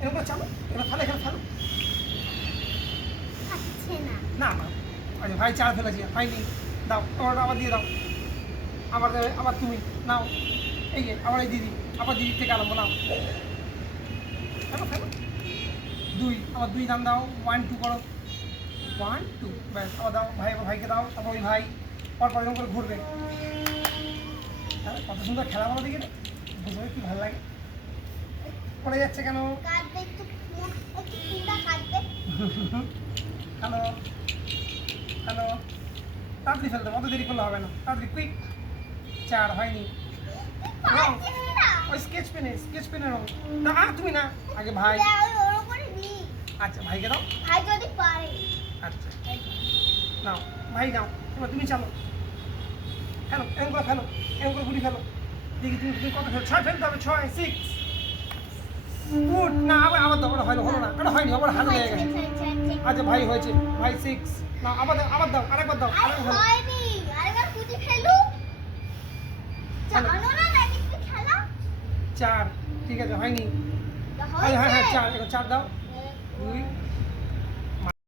এরকম চালো, এবার ফেলো, এখানে ফেলো। না না, আচ্ছা ভাই 4 ফেলেছি, হয়নি। দাও, আবার দিয়ে দাও। আবার তুমি নাও। এই যে আবার এই দিদি, আবার দিদির থেকে আরম্ভ নাও। ফেলো ফেলো। 2, আবার 2 দাম দাও। 1 2 করো। 1 2, ব্যাস। আবার দাও ভাই, আবার ভাইকে দাও, তারপর ওই ভাই পরপর এরকম করে ঘুরবে। হ্যাঁ, কত সুন্দর খেলা বলো দিকে, বুঝবে কি ভালো লাগে। পড়ে যাচ্ছে কেন? হ্যালো হ্যালো, তাড়াতাড়ি ফেলতে, অত দেরি করলে হবে না, তাড়াতাড়ি কুইক। 4 হয়নি। রং, ওই স্কেচ পেনের রং। না তুমি না, আগে ভাই। আচ্ছা ভাইকে দাও। আচ্ছা নাও ভাই, নাও। এবার তুমি চালো, ফেলো, এরকম করে ফেলো, এরকম করে গুলি ফেলো। দেখি তুমি কত ফেলো। 6 ফেলতে হবে, 6 6 গুড। না আবার দাও, ওটা হলো না, ওটা হয়নি, আবার হাতে লেগে গেছে। আচ্ছা ভাই হয়েছে, ভাই 6। না আবার দাও, আরেকবার দাও, আরেকবার ফেলো। 4, ঠিক আছে, হয়নি। হ্যাঁ 4, 4 দাও। 2